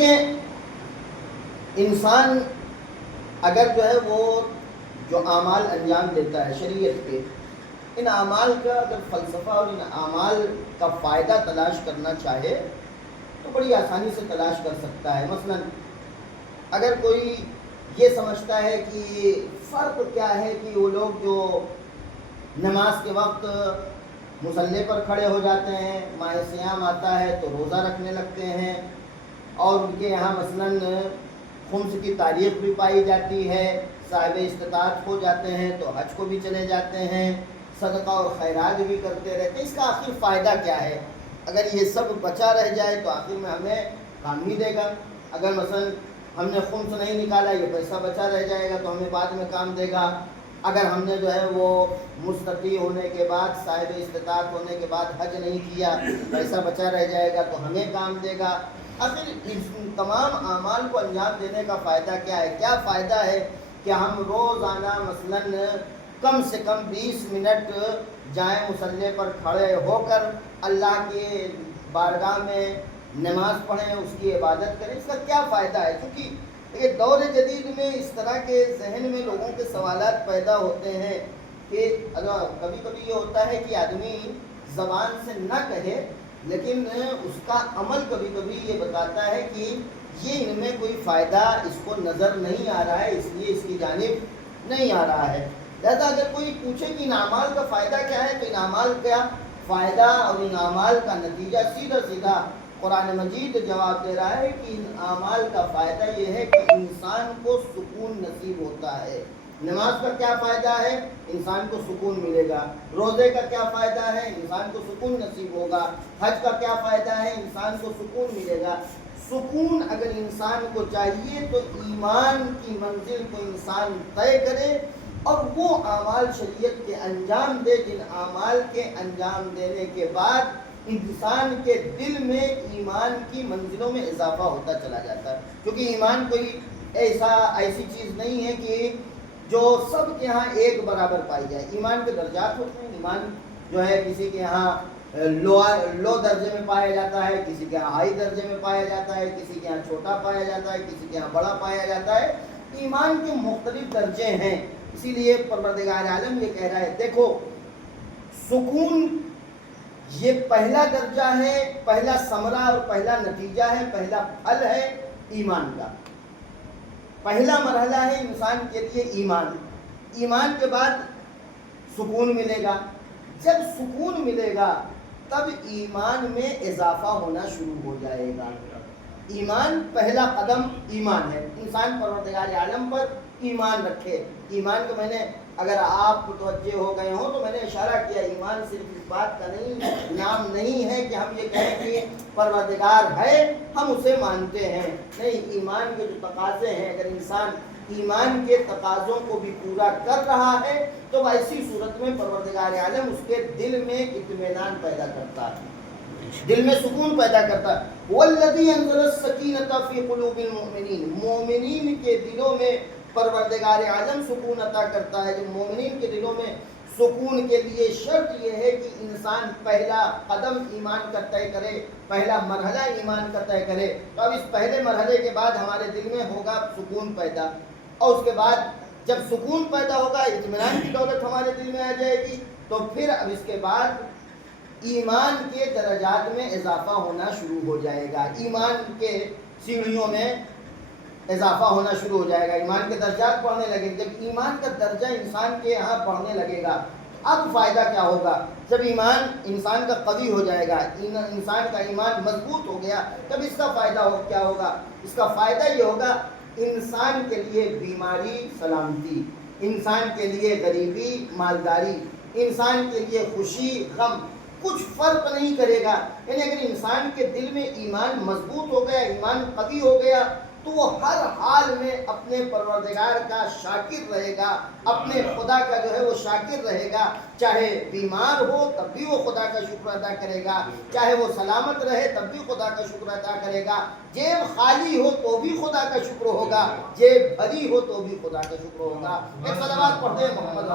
دیکھیں انسان اگر جو ہے وہ جو اعمال انجام دیتا ہے شریعت کے، ان اعمال کا اگر فلسفہ اور ان اعمال کا فائدہ تلاش کرنا چاہے تو بڑی آسانی سے تلاش کر سکتا ہے۔ مثلا اگر کوئی یہ سمجھتا ہے کہ فرق کیا ہے کہ وہ لوگ جو نماز کے وقت مصلی پر کھڑے ہو جاتے ہیں، ماہ صیام آتا ہے تو روزہ رکھنے لگتے ہیں، اور ان کے یہاں مثلاً خمس کی تاریخ بھی پائی جاتی ہے، صاحب استطاعت ہو جاتے ہیں تو حج کو بھی چلے جاتے ہیں، صدقہ اور خیرات بھی کرتے رہتے ہیں، اس کا آخر فائدہ کیا ہے؟ اگر یہ سب بچا رہ جائے تو آخر میں ہمیں کام ہی دے گا۔ اگر مثلا ہم نے خمس نہیں نکالا، یہ پیسہ بچا رہ جائے گا تو ہمیں بعد میں کام دے گا۔ اگر ہم نے جو ہے وہ مستطیع ہونے کے بعد، صاحب استطاعت ہونے کے بعد حج نہیں کیا، پیسہ بچا رہ جائے گا تو ہمیں کام دے گا۔ آخر اس تمام اعمال کو انجام دینے کا فائدہ کیا ہے؟ کیا فائدہ ہے کہ ہم روزانہ مثلاً کم سے کم 20 منٹ جائیں مصلی پر کھڑے ہو کر اللہ کے بارگاہ میں نماز پڑھیں، اس کی عبادت کریں؟ اس کا کیا فائدہ ہے؟ کیونکہ یہ دور جدید میں اس طرح کے ذہن میں لوگوں کے سوالات پیدا ہوتے ہیں کہ کبھی کبھی یہ ہوتا ہے کہ آدمی زبان سے نہ کہے لیکن اس کا عمل کبھی کبھی یہ بتاتا ہے کہ یہ ان میں کوئی فائدہ اس کو نظر نہیں آ رہا ہے، اس لیے اس کی جانب نہیں آ رہا ہے۔ لہذا اگر کوئی پوچھے کہ ان اعمال کا فائدہ کیا ہے تو ان اعمال کا فائدہ اور ان اعمال کا نتیجہ سیدھا سیدھا قرآن مجید جواب دے رہا ہے کہ ان اعمال کا فائدہ یہ ہے کہ انسان کو سکون نصیب ہوتا ہے۔ نماز کا کیا فائدہ ہے؟ انسان کو سکون ملے گا۔ روزے کا کیا فائدہ ہے؟ انسان کو سکون نصیب ہوگا۔ حج کا کیا فائدہ ہے؟ انسان کو سکون ملے گا۔ سکون اگر انسان کو چاہیے تو ایمان کی منزل کو انسان طے کرے اور وہ اعمال شریعت کے انجام دے، جن اعمال کے انجام دینے کے بعد انسان کے دل میں ایمان کی منزلوں میں اضافہ ہوتا چلا جاتا ہے۔ کیونکہ ایمان کوئی ایسی چیز نہیں ہے کہ جو سب کے ہاں ایک برابر پائی جائے۔ ایمان کے درجات ہوتے ہیں۔ ایمان جو ہے کسی کے ہاں لو درجے میں پایا جاتا ہے، کسی کے یہاں ہائی درجے میں پایا جاتا ہے، کسی کے یہاں چھوٹا پایا جاتا ہے، کسی کے یہاں بڑا پایا جاتا ہے۔ ایمان کے مختلف درجے ہیں، اسی لیے پروردگار عالم یہ کہہ رہا ہے دیکھو سکون یہ پہلا درجہ ہے، پہلا ثمرہ اور پہلا نتیجہ ہے، پہلا پھل ہے ایمان کا۔ پہلا مرحلہ ہے انسان کے لیے ایمان۔ ایمان کے بعد سکون ملے گا۔ جب سکون ملے گا تب ایمان میں اضافہ ہونا شروع ہو جائے گا۔ ایمان پہلا قدم ایمان ہے۔ انسان پروردگار عالم پر ایمان رکھے۔ ایمان کو میں نے اگر آپ متوجہ ہو گئے ہوں تو میں نے اشارہ کیا، ایمان صرف اس بات کا نام نہیں ہے کہ ہم یہ کہیں کہ پروردگار ہے ہم اسے مانتے ہیں، نہیں، ایمان کے جو تقاضے ہیں اگر انسان ایمان کے تقاضوں کو بھی پورا کر رہا ہے تو ایسی صورت میں پروردگار عالم اس کے دل میں اطمینان پیدا کرتا ہے، دل میں سکون پیدا کرتا ہے۔ وَالَّذِي أَنزَلَ السَّكِينَةَ فِي قُلُوبِ الْمُؤْمِنِينَ، مومنین کے دلوں میں پروردگار عالم سکون عطا کرتا ہے۔ جو مومنین کے دلوں میں سکون کے لیے شرط یہ ہے کہ انسان پہلا قدم ایمان کا طے کرے، پہلا مرحلہ ایمان کا طے کرے۔ تو اب اس پہلے مرحلے کے بعد ہمارے دل میں ہوگا سکون پیدا، اور اس کے بعد جب سکون پیدا ہوگا اطمینان کی دولت ہمارے دل میں آ جائے گی، تو پھر اب اس کے بعد ایمان کے درجات میں اضافہ ہونا شروع ہو جائے گا، ایمان کے سیڑھیوں میں اضافہ ہونا شروع ہو جائے گا، ایمان کے درجات بڑھنے لگیں گے۔ جب ایمان کا درجہ انسان کے یہاں بڑھنے لگے گا اب فائدہ کیا ہوگا؟ جب ایمان انسان کا قوی ہو جائے گا، انسان کا ایمان مضبوط ہو گیا، تب اس کا فائدہ کیا ہوگا؟ اس کا فائدہ یہ ہوگا انسان کے لیے بیماری سلامتی، انسان کے لیے غریبی مالداری، انسان کے لیے خوشی غم کچھ فرق نہیں کرے گا۔ یعنی اگر انسان کے دل میں ایمان مضبوط ہو گیا، ایمان قوی ہو گیا تو وہ ہر حال میں اپنے پروردگار کا شاکر رہے گا، اپنے خدا کا جو ہے وہ شاکر رہے گا۔ چاہے بیمار ہو تب بھی وہ خدا کا شکر ادا کرے گا، چاہے وہ سلامت رہے تب بھی خدا کا شکر ادا کرے گا، جیب خالی ہو تو بھی خدا کا شکر ہوگا، جیب بھری ہو تو بھی خدا کا شکر ہوگا۔ ایک صلوات پڑھتے ہیں محمد